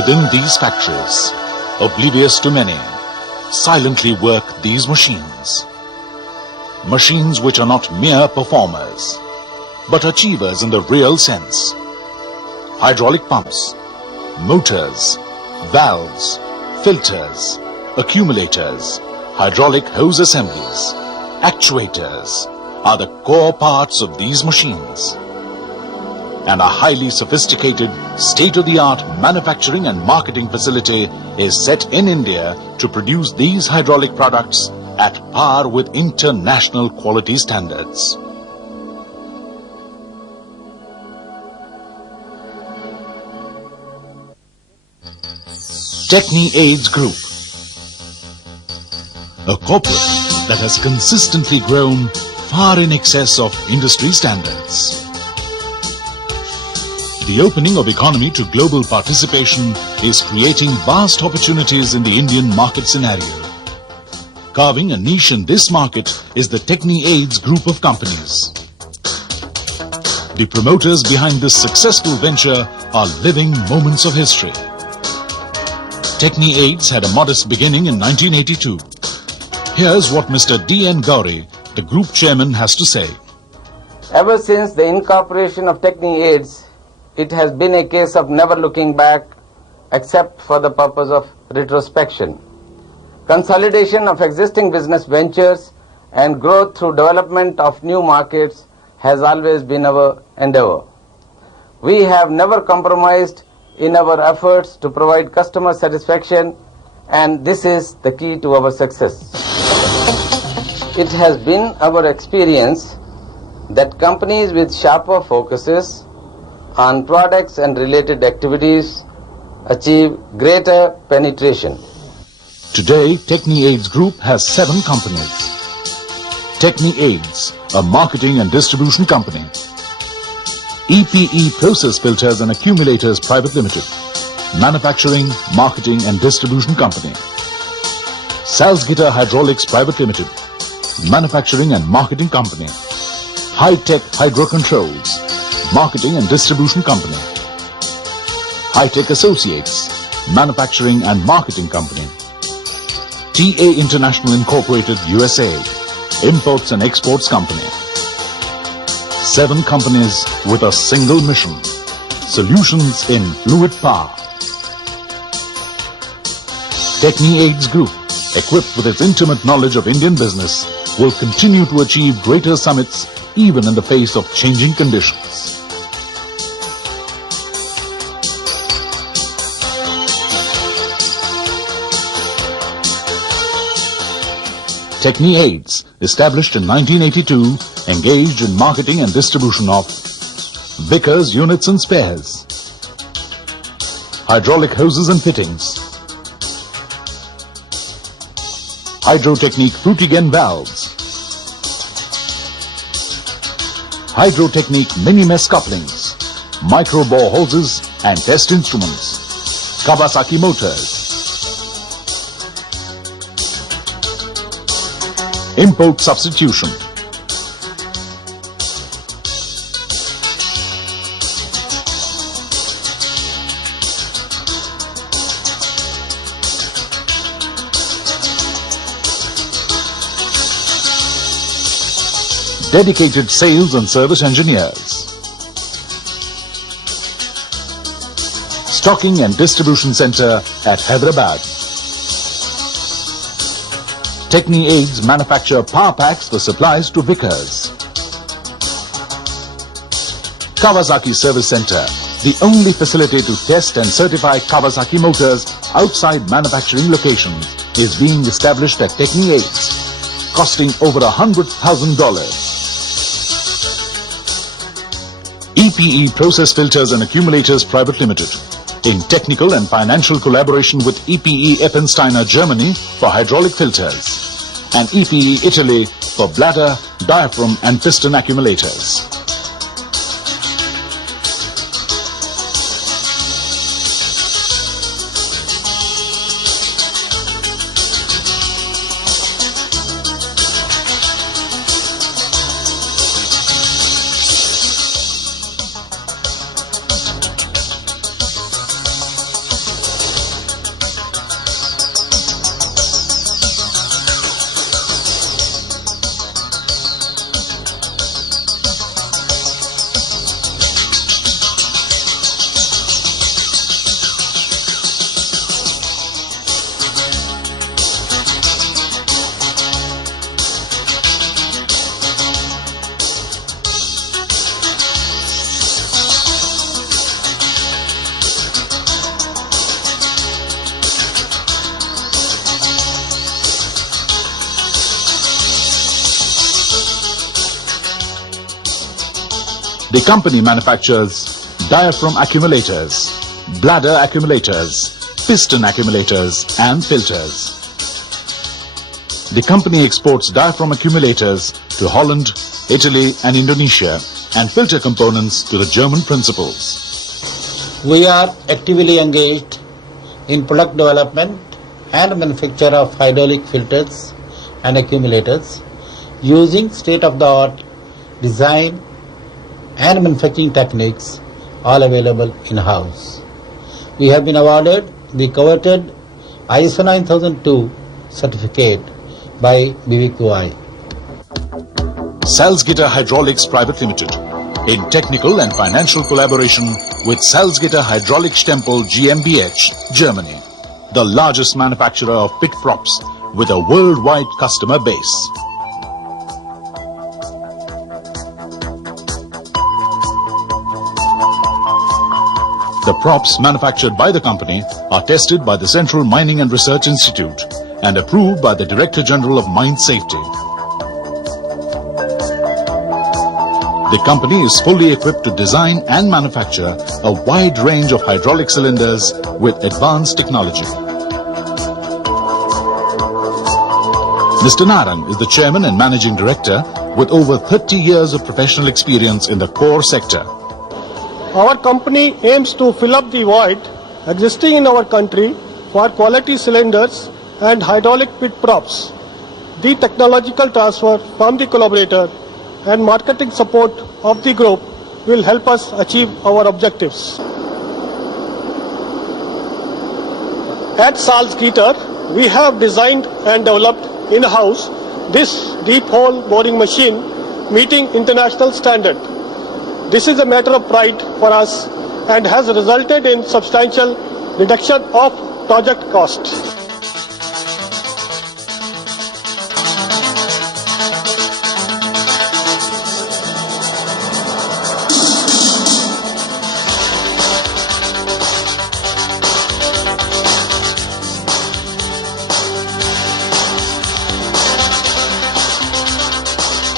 within these factories, oblivious to many, silently work these machines. Machines which are not mere performers, but achievers in the real sense. Hydraulic pumps, motors, valves, filters, accumulators, hydraulic hose assemblies, actuators are the core parts of these machines. And a highly sophisticated, state-of-the-art manufacturing and marketing facility is set in India to produce these hydraulic products at par with international quality standards. Techni-Aids Group, a corporate that has consistently grown far in excess of industry standards. The opening of economy to global participation is creating vast opportunities in the Indian market scenario. Carving a niche in this market is the Techni-Aids Group of companies. The promoters behind this successful venture are living moments of history. Techni-Aids had a modest beginning in 1982. Here's what Mr. D.N. Gauri, the group chairman, has to say. Ever since the incorporation of Techni-Aids, it has been a case of never looking back except for the purpose of retrospection. Consolidation of existing business ventures and growth through development of new markets has always been our endeavor. We have never compromised in our efforts to provide customer satisfaction, and this is the key to our success. It has been our experience that companies with sharper focuses on products and related activities achieve greater penetration. Today, Techni-Aids Group has 7 companies. Techni-Aids, a marketing and distribution company. EPE Process Filters and Accumulators Private Limited, manufacturing, marketing and distribution company. Salzgitter Hydraulics Private Limited, manufacturing and marketing company. High-Tech Hydro Controls, marketing and distribution company. High-Tech Associates, manufacturing and marketing company. TA International Incorporated USA, imports and exports company. 7 companies with a single mission: solutions in fluid power. Techni-Aids Group, equipped with its intimate knowledge of Indian business, will continue to achieve greater summits even in the face of changing conditions. Techni-Aids, established in 1982, engaged in marketing and distribution of Vickers units and spares, hydraulic hoses and fittings, Hydrotechnique Frutigen valves, Hydrotechnique mini mesh couplings, micro bore hoses and test instruments, Kawasaki motors, import substitution, dedicated sales and service engineers, stocking and distribution center at Hyderabad. Techni-Aids manufacture power packs for supplies to Vickers. Kawasaki Service Center, the only facility to test and certify Kawasaki motors outside manufacturing locations, is being established at Techni-Aids, costing over $100,000. EPE Process Filters and Accumulators Private Limited, in technical and financial collaboration with EPE Eppensteiner Germany for hydraulic filters and EPE Italy for bladder, diaphragm and piston accumulators. The company manufactures diaphragm accumulators, bladder accumulators, piston accumulators and filters. The company exports diaphragm accumulators to Holland, Italy and Indonesia and filter components to the German principals. We are actively engaged in product development and manufacture of hydraulic filters and accumulators using state-of-the-art design and manufacturing techniques all available in-house. We have been awarded the coveted ISO 9002 certificate by BVQI. Salzgitter Hydraulics Private Limited, in technical and financial collaboration with Salzgitter Hydraulic Stempel GmbH, Germany, the largest manufacturer of pit props with a worldwide customer base. The props manufactured by the company are tested by the Central Mining and Research Institute and approved by the Director General of Mine Safety. The company is fully equipped to design and manufacture a wide range of hydraulic cylinders with advanced technology. Mr. Naran is the Chairman and Managing Director with over 30 years of professional experience in the core sector. Our company aims to fill up the void existing in our country for quality cylinders and hydraulic pit props. The technological transfer from the collaborator and marketing support of the group will help us achieve our objectives. At Salzgitter, we have designed and developed in-house this deep hole boring machine meeting international standard. This is a matter of pride for us and has resulted in substantial reduction of project cost.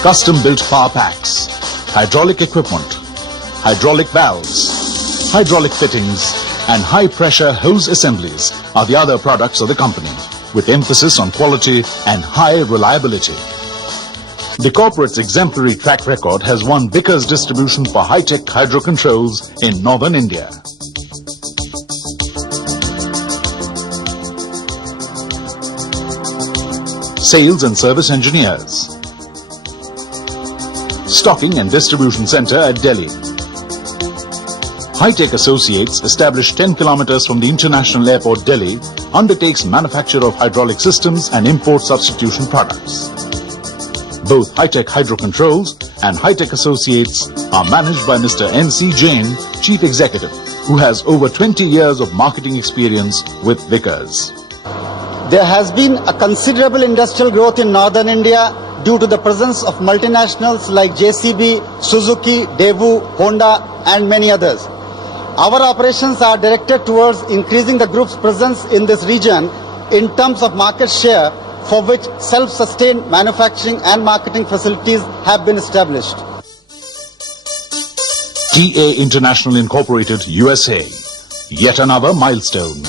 Custom-built power packs, hydraulic equipment, hydraulic valves, hydraulic fittings and high-pressure hose assemblies are the other products of the company, with emphasis on quality and high reliability. The corporate's exemplary track record has won Vickers distribution for high-tech hydro controls in northern India. Sales and service engineers. Stocking and distribution center at Delhi. High-Tech Associates, established 10 kilometers from the International Airport, Delhi, undertakes manufacture of hydraulic systems and import substitution products. Both High-Tech Hydro Controls and High-Tech Associates are managed by Mr. N.C. Jain, Chief Executive, who has over 20 years of marketing experience with Vickers. There has been a considerable industrial growth in northern India due to the presence of multinationals like JCB, Suzuki, Daewoo, Honda and many others. Our operations are directed towards increasing the group's presence in this region in terms of market share, for which self-sustained manufacturing and marketing facilities have been established. TA International Incorporated, USA, yet another milestone.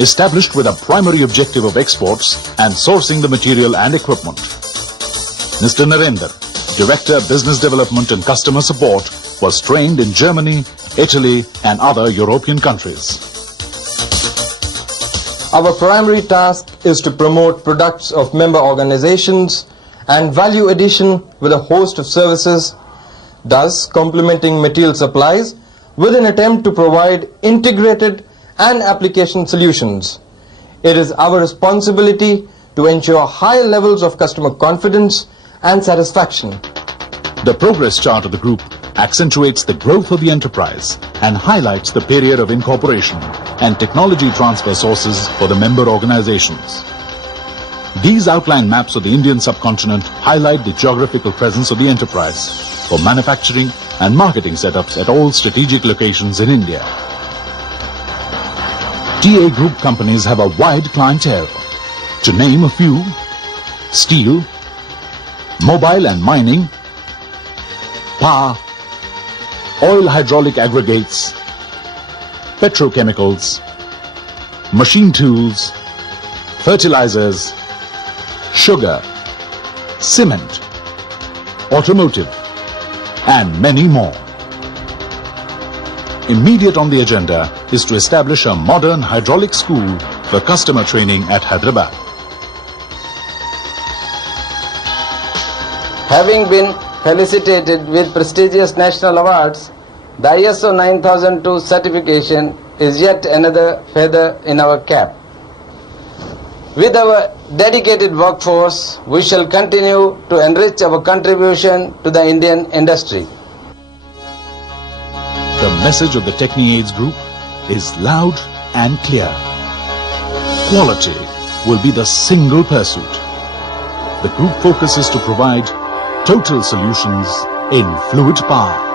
Established with a primary objective of exports and sourcing the material and equipment. Mr. Narendra, Director Business Development and Customer Support, was trained in Germany, Italy and other European countries. Our primary task is to promote products of member organizations and value addition with a host of services, thus complementing material supplies with an attempt to provide integrated and application solutions. It is our responsibility to ensure high levels of customer confidence and satisfaction. The progress chart of the group accentuates the growth of the enterprise and highlights the period of incorporation and technology transfer sources for the member organizations. These outline maps of the Indian subcontinent highlight the geographical presence of the enterprise for manufacturing and marketing setups at all strategic locations in India. TA Group companies have a wide clientele. To name a few: steel, mobile and mining, power, oil hydraulic aggregates, petrochemicals, machine tools, fertilizers, sugar, cement, automotive, and many more. Immediate on the agenda is to establish a modern hydraulic school for customer training at Hyderabad. Having been felicitated with prestigious national awards, the ISO 9002 certification is yet another feather in our cap. With our dedicated workforce, we shall continue to enrich our contribution to the Indian industry. The message of the TechniAids Group is loud and clear. Quality will be the single pursuit. The group focus is to provide total solutions in fluid power.